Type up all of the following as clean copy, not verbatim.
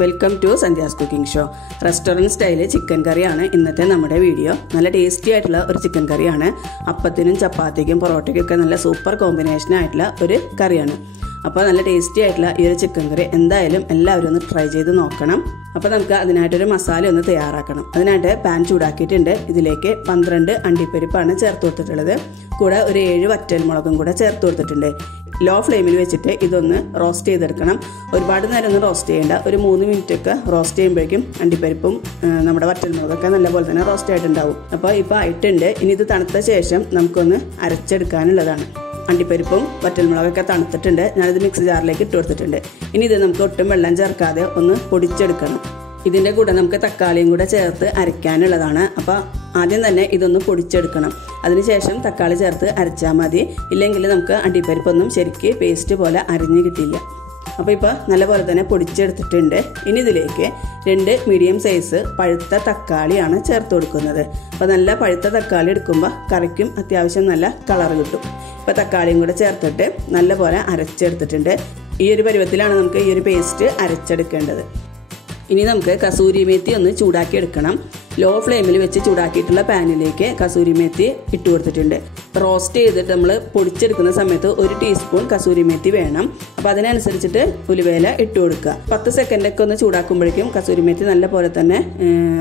Welcome to Sandhya's cooking show. Restaurant style chicken കറിയാണ് ഇന്നത്തെ നമ്മുടെ വീഡിയോ. നല്ല ടേസ്റ്റി ആയിട്ടുള്ള ഒരു ചിക്കൻ കറിയാണ്. അപ്പത്തിനും ചപ്പാത്തിക്കും പൊറോട്ടയ്ക്കും ഒക്കെ നല്ല സൂപ്പർ കോമ്പിനേഷൻ ആയിട്ടുള്ള ഒരു കറിയാണ്. അപ്പോൾ നല്ല ടേസ്റ്റി ആയിട്ടുള്ള ഈ ഒരു ചിക്കൻ കറി എന്തായാലും എല്ലാവരും ഒന്ന് ട്രൈ ചെയ്ത് നോക്കണം. അപ്പോൾ നമുക്ക് അതിനായിട്ടൊരു മസാല ഒന്ന് തയ്യാറാക്കണം. അതിനായിട്ട് പാൻ ചൂടാക്കിയിട്ടുണ്ട്. ഇതിലേക്ക് 12 അണ്ടിപ്പരിപ്പാണ് ചേർത്ത് കൊടുത്തിട്ടുള്ളത്. കൂടെ ഒരു 7 വറ്റൽമുളകും കൂടെ ചേർത്ത് കൊടുത്തിട്ടുണ്ട്. ലോ ഫ്ലെയിമിൽ വെച്ചിട്ട് ഇതൊന്ന് റോസ്റ്റ് ചെയ്തെടുക്കണം. ഒരുപാട് നേരം ഒന്നും റോസ്റ്റ് ചെയ്യേണ്ട. ഒരു 3 മിനിറ്റൊക്കെ റോസ്റ്റ് ചെയ്യുമ്പോഴേക്കും അണ്ടിപ്പരിപ്പും നമ്മുടെ വറ്റൽമുളകൊക്കെ നല്ലപോലെ തന്നെ റോസ്റ്റ് ആയിട്ടുണ്ടാവും. അപ്പോൾ ഇപ്പോൾ ആയിട്ടുണ്ട്. ഇനി ഇത് തണുത്ത ശേഷം നമുക്കൊന്ന് അരച്ചെടുക്കാനുള്ളതാണ്. അണ്ടിപ്പരിപ്പും വറ്റൽമുളകൊക്കെ തണുത്തിട്ടുണ്ട്. ഞാനിത് മിക്സി ജാറിലേക്ക് ഇട്ട് കൊടുത്തിട്ടുണ്ട്. ഇനി ഇത് നമുക്ക് ഒട്ടും വെള്ളം ചേർക്കാതെ ഒന്ന് പൊടിച്ചെടുക്കണം. ഇതിൻ്റെ കൂടെ നമുക്ക് തക്കാളിയും കൂടെ ചേർത്ത് അരയ്ക്കാനുള്ളതാണ്. അപ്പോൾ ആദ്യം തന്നെ ഇതൊന്ന് പൊടിച്ചെടുക്കണം. അതിനുശേഷം തക്കാളി ചേർത്ത് അരച്ചാൽ മതി. ഇല്ലെങ്കിൽ നമുക്ക് അണ്ടിപ്പരിപ്പൊന്നും ശരിക്ക് പേസ്റ്റ് പോലെ അരിഞ്ഞ് കിട്ടില്ല. അപ്പോൾ ഇപ്പോൾ നല്ലപോലെ തന്നെ പൊടിച്ചെടുത്തിട്ടുണ്ട്. ഇനി ഇതിലേക്ക് 2 മീഡിയം സൈസ് പഴുത്ത തക്കാളിയാണ് ചേർത്ത് കൊടുക്കുന്നത്. അപ്പോൾ നല്ല പഴുത്ത തക്കാളി എടുക്കുമ്പോൾ കറിക്കും അത്യാവശ്യം നല്ല കളർ കിട്ടും. ഇപ്പോൾ തക്കാളിയും കൂടെ ചേർത്തിട്ട് നല്ലപോലെ അരച്ചെടുത്തിട്ടുണ്ട്. ഈ ഒരു പരുവത്തിലാണ് നമുക്ക് ഈ ഒരു പേസ്റ്റ് അരച്ചെടുക്കേണ്ടത്. ഇനി നമുക്ക് കസൂരി മേത്തി ഒന്ന് ചൂടാക്കി എടുക്കണം. ലോ ഫ്ലെയിമിൽ വെച്ച് ചൂടാക്കിയിട്ടുള്ള പാനിലേക്ക് കസൂരി മേത്തി ഇട്ട് കൊടുത്തിട്ടുണ്ട്. റോസ്റ്റ് ചെയ്തിട്ട് നമ്മൾ പൊടിച്ചെടുക്കുന്ന സമയത്ത് 1 ടീസ്പൂൺ കസൂരി മേത്തി വേണം. അപ്പോൾ അതിനനുസരിച്ചിട്ട് ഉലുവേല ഇട്ട് കൊടുക്കുക. 10 സെക്കൻഡൊക്കെ ഒന്ന് ചൂടാക്കുമ്പോഴേക്കും കസൂരി മേത്തി നല്ല പോലെ തന്നെ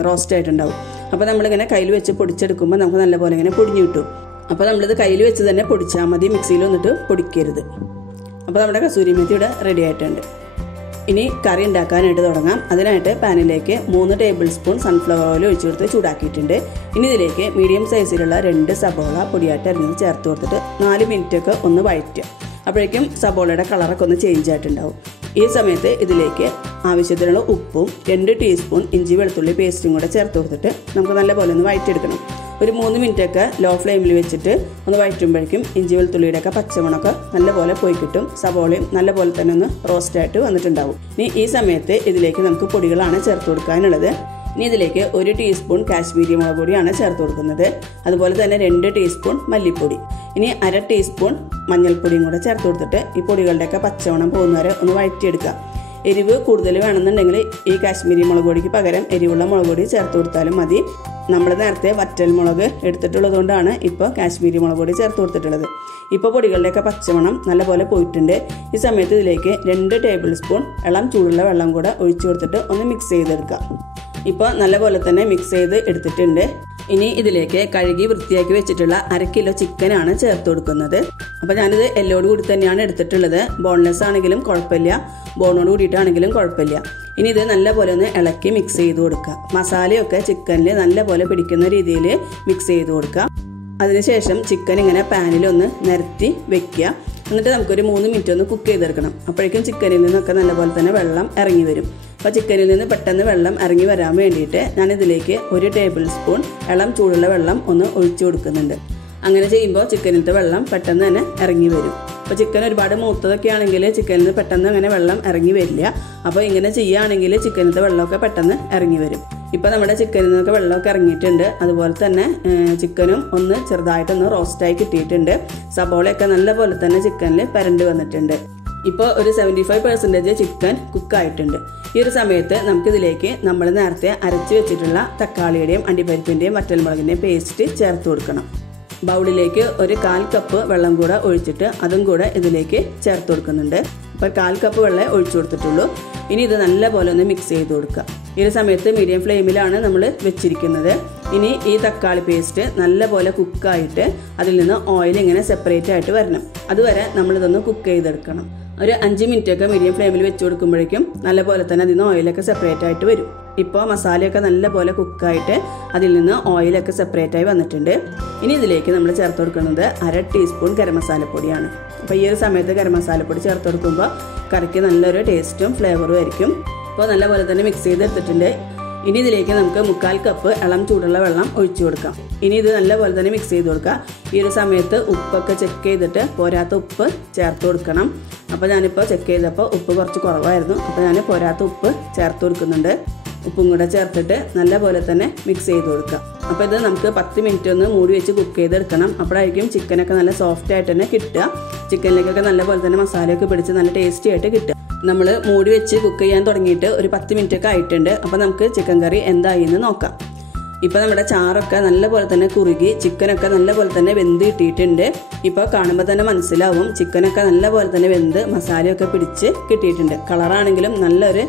റോസ്റ്റ് ആയിട്ടുണ്ടാവും. അപ്പോൾ നമ്മളിങ്ങനെ കയ്യിൽ വെച്ച് പൊടിച്ചെടുക്കുമ്പോൾ നമുക്ക് നല്ലപോലെ ഇങ്ങനെ പൊടിഞ്ഞു കിട്ടും. അപ്പോൾ നമ്മളിത് കയ്യിൽ വെച്ച് തന്നെ പൊടിച്ചാൽ മതി, മിക്സിയിൽ വന്നിട്ട് പൊടിക്കരുത്. അപ്പോൾ നമ്മുടെ കസൂരി മേത്തി ഇവിടെ റെഡി ആയിട്ടുണ്ട്. ഇനി കറി ഉണ്ടാക്കാനായിട്ട് തുടങ്ങാം. അതിനായിട്ട് പാനിലേക്ക് 3 ടേബിൾ സ്പൂൺ സൺഫ്ലവർ ഓയിൽ ഒഴിച്ചു കൊടുത്ത് ചൂടാക്കിയിട്ടുണ്ട്. ഇനി ഇതിലേക്ക് മീഡിയം സൈസിലുള്ള 2 സബോള പൊടിയായിട്ട് അരിഞ്ഞത് ചേർത്ത് കൊടുത്തിട്ട് 4 മിനിറ്റൊക്കെ ഒന്ന് വഴറ്റുക. അപ്പോഴേക്കും സബോളയുടെ കളറൊക്കെ ഒന്ന് ചേഞ്ച് ആയിട്ടുണ്ടാവും. ഈ സമയത്ത് ഇതിലേക്ക് ആവശ്യത്തിനുള്ള ഉപ്പും 2 ടീസ്പൂൺ ഇഞ്ചി വെളുത്തുള്ളി പേസ്റ്റും കൂടെ ചേർത്ത് കൊടുത്തിട്ട് നമുക്ക് നല്ലപോലെ ഒന്ന് വഴറ്റിയെടുക്കണം. ഒരു 3 മിനിറ്റൊക്കെ ലോ ഫ്ലെയിമിൽ വെച്ചിട്ട് ഒന്ന് വഴറ്റുമ്പോഴേക്കും ഇഞ്ചി വെളുത്തുള്ളിയുടെ ഒക്കെ പച്ചമണമൊക്കെ നല്ലപോലെ പോയി കിട്ടും. സവോളയും നല്ലപോലെ തന്നെ ഒന്ന് റോസ്റ്റായിട്ട് വന്നിട്ടുണ്ടാവും. ഇനി ഈ സമയത്ത് ഇതിലേക്ക് നമുക്ക് പൊടികളാണ് ചേർത്ത് കൊടുക്കാനുള്ളത്. ഇനി ഇതിലേക്ക് 1 ടീസ്പൂൺ കാശ്മീരി മുളക് പൊടിയാണ് ചേർത്ത് കൊടുക്കുന്നത്. അതുപോലെ തന്നെ 2 ടീസ്പൂൺ മല്ലിപ്പൊടി. ഇനി 1/2 ടീസ്പൂൺ മഞ്ഞൾപ്പൊടിയും കൂടെ ചേർത്ത് കൊടുത്തിട്ട് ഈ പൊടികളുടെയൊക്കെ പച്ചമണം പോകുന്നവരെ ഒന്ന് വഴറ്റിയെടുക്കുക. എരിവ് കൂടുതൽ വേണമെന്നുണ്ടെങ്കിൽ ഈ കാശ്മീരി മുളക് പൊടിക്ക് പകരം എരിവുള്ള മുളക് പൊടി ചേർത്ത് കൊടുത്താലും മതി. നമ്മൾ നേരത്തെ വറ്റൽ മുളക് എടുത്തിട്ടുള്ളത് കൊണ്ടാണ് ഇപ്പോൾ കാശ്മീരി മുളക് പൊടി ചേർത്ത് കൊടുത്തിട്ടുള്ളത്. ഇപ്പോൾ പൊടികളുടെയൊക്കെ പച്ചമണം നല്ലപോലെ പോയിട്ടുണ്ട്. ഈ സമയത്ത് ഇതിലേക്ക് 2 ടേബിൾ സ്പൂൺ ഇളം ചൂടുള്ള വെള്ളം കൂടെ ഒഴിച്ചു കൊടുത്തിട്ട് ഒന്ന് മിക്സ് ചെയ്തെടുക്കാം. ഇപ്പോൾ നല്ലപോലെ തന്നെ മിക്സ് ചെയ്ത് എടുത്തിട്ടുണ്ട്. ഇനി ഇതിലേക്ക് കഴുകി വൃത്തിയാക്കി വെച്ചിട്ടുള്ള 1/2 കിലോ ചിക്കനാണ് ചേർത്ത് കൊടുക്കുന്നത്. അപ്പോൾ ഞാനിത് എല്ലോട് കൂടി തന്നെയാണ് എടുത്തിട്ടുള്ളത്. ബോൺലെസ് ആണെങ്കിലും കുഴപ്പമില്ല, ബോണോട് കൂടിയിട്ടാണെങ്കിലും കുഴപ്പമില്ല. ഇനി ഇത് നല്ലപോലെ ഒന്ന് ഇളക്കി മിക്സ് ചെയ്ത് കൊടുക്കുക. മസാലയൊക്കെ ചിക്കനിൽ നല്ലപോലെ പിടിക്കുന്ന രീതിയിൽ മിക്സ് ചെയ്ത് കൊടുക്കുക. അതിനുശേഷം ചിക്കൻ ഇങ്ങനെ പാനിൽ ഒന്ന് നിരത്തി വെക്കുക. എന്നിട്ട് നമുക്കൊരു 3 മിനിറ്റ് ഒന്ന് കുക്ക് ചെയ്തെടുക്കണം. അപ്പോഴേക്കും ചിക്കനിൽ നിന്നൊക്കെ നല്ലപോലെ തന്നെ വെള്ളം ഇറങ്ങി വരും. അപ്പോൾ ചിക്കനിൽ നിന്ന് പെട്ടെന്ന് വെള്ളം ഇറങ്ങി വരാൻ വേണ്ടിയിട്ട് ഞാനിതിലേക്ക് 1 ടേബിൾ സ്പൂൺ ഇളം ചൂടുള്ള വെള്ളം ഒന്ന് ഒഴിച്ചു കൊടുക്കുന്നുണ്ട്. അങ്ങനെ ചെയ്യുമ്പോൾ ചിക്കനിലത്തെ വെള്ളം പെട്ടെന്ന് തന്നെ ഇറങ്ങി വരും. അപ്പോൾ ചിക്കൻ ഒരുപാട് മൂത്തതൊക്കെ ആണെങ്കിൽ ചിക്കനിൽ നിന്ന് പെട്ടെന്ന് അങ്ങനെ വെള്ളം ഇറങ്ങി വരില്ല. അപ്പോൾ ഇങ്ങനെ ചെയ്യുകയാണെങ്കിൽ ചിക്കനിലത്തെ വെള്ളമൊക്കെ പെട്ടെന്ന് ഇറങ്ങി വരും. ഇപ്പോൾ നമ്മുടെ ചിക്കനിൽ നിന്നൊക്കെ വെള്ളമൊക്കെ ഇറങ്ങിയിട്ടുണ്ട്. അതുപോലെ തന്നെ ചിക്കനും ഒന്ന് ചെറുതായിട്ടൊന്ന് റോസ്റ്റായി കിട്ടിയിട്ടുണ്ട്. സബോളയൊക്കെ നല്ലപോലെ തന്നെ ചിക്കനിൽ പരണ്ട് വന്നിട്ടുണ്ട്. ഇപ്പോൾ ഒരു 75% ചിക്കൻ കുക്കായിട്ടുണ്ട്. ഈ ഒരു സമയത്ത് നമുക്കിതിലേക്ക് നമ്മൾ നേരത്തെ അരച്ച് വെച്ചിട്ടുള്ള തക്കാളിയുടെയും അണ്ടിപ്പരിപ്പിൻ്റെയും വറ്റൽമുളകിൻ്റെയും പേസ്റ്റ് ചേർത്ത് കൊടുക്കണം. ബൗളിലേക്ക് ഒരു 1/4 കപ്പ് വെള്ളം കൂടെ ഒഴിച്ചിട്ട് അതും കൂടെ ഇതിലേക്ക് ചേർത്ത് കൊടുക്കുന്നുണ്ട്. അപ്പോൾ 1/4 കപ്പ് വെള്ളം ഒഴിച്ചു കൊടുത്തിട്ടുള്ളൂ. ഇനി ഇത് നല്ലപോലെ ഒന്ന് മിക്സ് ചെയ്ത് കൊടുക്കുക. ഈ ഒരു സമയത്ത് മീഡിയം ഫ്ലെയിമിലാണ് നമ്മൾ വെച്ചിരിക്കുന്നത്. ഇനി ഈ തക്കാളി പേസ്റ്റ് നല്ലപോലെ കുക്കായിട്ട് അതിൽ നിന്ന് ഓയിൽ ഇങ്ങനെ സെപ്പറേറ്റ് ആയിട്ട് വരണം. അതുവരെ നമ്മളിതൊന്ന് കുക്ക് ചെയ്തെടുക്കണം. ഒരു 5 മിനിറ്റൊക്കെ മീഡിയം ഫ്ലെയിമിൽ വെച്ച് കൊടുക്കുമ്പോഴേക്കും നല്ലപോലെ തന്നെ അതിൽ നിന്ന് ഓയിലൊക്കെ സെപ്പറേറ്റ് ആയിട്ട് വരും. ഇപ്പോൾ മസാലയൊക്കെ നല്ലപോലെ കുക്കായിട്ട് അതിൽ നിന്ന് ഓയിലൊക്കെ സെപ്പറേറ്റ് ആയി വന്നിട്ടുണ്ട്. ഇനി ഇതിലേക്ക് നമ്മൾ ചേർത്ത് കൊടുക്കുന്നത് 1/2 ടീസ്പൂൺ ഗരം മസാലപ്പൊടിയാണ്. അപ്പോൾ ഈ ഒരു സമയത്ത് ഗരം മസാലപ്പൊടി ചേർത്ത് കൊടുക്കുമ്പോൾ കറിക്ക് നല്ലൊരു ടേസ്റ്റും ഫ്ലേവറും ആയിരിക്കും. ഇപ്പോൾ നല്ലപോലെ തന്നെ മിക്സ് ചെയ്തെടുത്തിട്ടുണ്ട്. ഇനി ഇതിലേക്ക് നമുക്ക് 1/4 കപ്പ് ഇളം ചൂടുള്ള വെള്ളം ഒഴിച്ചു കൊടുക്കാം. ഇനി ഇത് നല്ലപോലെ തന്നെ മിക്സ് ചെയ്ത് കൊടുക്കുക. ഈ ഒരു സമയത്ത് ഉപ്പൊക്കെ ചെക്ക് ചെയ്തിട്ട് പോരാത്ത ഉപ്പ് ചേർത്ത് കൊടുക്കണം. അപ്പോൾ ഞാനിപ്പോൾ ചെക്ക് ചെയ്തപ്പോൾ ഉപ്പ് കുറച്ച് കുറവായിരുന്നു. അപ്പോൾ ഞാൻ പോരാത്ത ഉപ്പ് ചേർത്ത് കൊടുക്കുന്നുണ്ട്. ഉപ്പും കൂടെ ചേർത്തിട്ട് നല്ലപോലെ തന്നെ മിക്സ് ചെയ്ത് കൊടുക്കുക. അപ്പോൾ ഇത് നമുക്ക് 10 മിനിറ്റ് ഒന്ന് മൂടി വെച്ച് കുക്ക് ചെയ്തെടുക്കണം. അപ്പോഴായിരിക്കും ചിക്കനൊക്കെ നല്ല സോഫ്റ്റ് ആയിട്ട് തന്നെ കിട്ടുക. ചിക്കനിലേക്കൊക്കെ നല്ലപോലെ തന്നെ മസാലയൊക്കെ പിടിച്ച് നല്ല ടേസ്റ്റി ആയിട്ട് കിട്ടുക. നമ്മൾ മൂടി വെച്ച് കുക്ക് ചെയ്യാൻ തുടങ്ങിയിട്ട് ഒരു 10 മിനിറ്റൊക്കെ ആയിട്ടുണ്ട്. അപ്പോൾ നമുക്ക് ചിക്കൻ കറി എന്തായി എന്ന് നോക്കാം. ഇപ്പോൾ നമ്മുടെ ചാറൊക്കെ നല്ലപോലെ തന്നെ കുറുകി ചിക്കനൊക്കെ നല്ലപോലെ തന്നെ വെന്ത് കിട്ടിയിട്ടുണ്ട്. ഇപ്പോൾ കാണുമ്പോൾ തന്നെ മനസ്സിലാവും ചിക്കനൊക്കെ നല്ലപോലെ തന്നെ വെന്ത് മസാലയൊക്കെ പിടിച്ച് കിട്ടിയിട്ടുണ്ട്. കളറാണെങ്കിലും നല്ലൊരു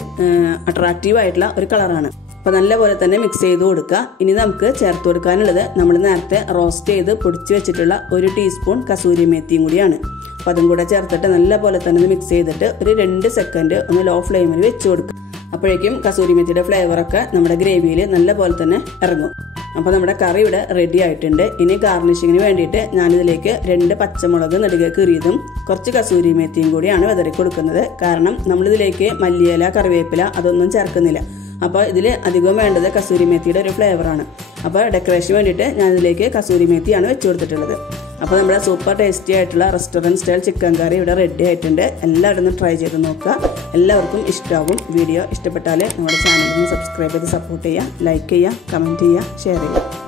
അട്രാക്റ്റീവ് ആയിട്ടുള്ള ഒരു കളറാണ്. അപ്പോൾ നല്ലപോലെ തന്നെ മിക്സ് ചെയ്ത് കൊടുക്കുക. ഇനി നമുക്ക് ചേർത്ത് കൊടുക്കാനുള്ളത് നമ്മൾ നേരത്തെ റോസ്റ്റ് ചെയ്ത് പൊടിച്ച് വെച്ചിട്ടുള്ള 1 ടീസ്പൂൺ കസൂരി മേത്തിയും കൂടിയാണ്. അപ്പോൾ അതും കൂടെ ചേർത്തിട്ട് നല്ലപോലെ തന്നെ മിക്സ് ചെയ്തിട്ട് ഒരു 2 സെക്കൻഡ് ഒന്ന് ലോ ഫ്ലെയിമിൽ വെച്ച് കൊടുക്കുക. അപ്പോഴേക്കും കസൂരി മേത്തിയുടെ ഫ്ലേവറൊക്കെ നമ്മുടെ ഗ്രേവിയിൽ നല്ലപോലെ തന്നെ ഇറങ്ങും. അപ്പോൾ നമ്മുടെ കറി ഇവിടെ റെഡി ആയിട്ടുണ്ട്. ഇനി ഗാർണിഷിങ്ങിന് വേണ്ടിയിട്ട് ഞാനിതിലേക്ക് 2 പച്ചമുളക് നെടുകെ കീറിയതും കുറച്ച് കസൂരി മേത്തിയും കൂടിയാണ് വിതറി കൊടുക്കുന്നത്. കാരണം നമ്മളിതിലേക്ക് മല്ലിയില കറിവേപ്പില അതൊന്നും ചേർക്കുന്നില്ല. അപ്പോൾ ഇതിൽ അധികം വേണ്ടത് കസൂരി മേത്തിയുടെ ഒരു ഫ്ലേവറാണ്. അപ്പോൾ ഡെക്കറേഷന് വേണ്ടിയിട്ട് ഞാനിതിലേക്ക് കസൂരി മേത്തിയാണ് വെച്ച് കൊടുത്തിട്ടുള്ളത്. അപ്പോൾ നമ്മുടെ സൂപ്പർ ടേസ്റ്റി ആയിട്ടുള്ള റെസ്റ്റോറൻറ്റ് സ്റ്റൈൽ ചിക്കൻ കറി ഇവിടെ റെഡി ആയിട്ടുണ്ട്. എല്ലാവരും ഒന്ന് ട്രൈ ചെയ്ത് നോക്കുക. എല്ലാവർക്കും ഇഷ്ടമാകും. വീഡിയോ ഇഷ്ടപ്പെട്ടാൽ നമ്മുടെ ചാനലിന് സബ്സ്ക്രൈബ് ചെയ്ത് സപ്പോർട്ട് ചെയ്യുക, ലൈക്ക് ചെയ്യുക, കമൻറ്റ് ചെയ്യുക, ഷെയർ ചെയ്യുക.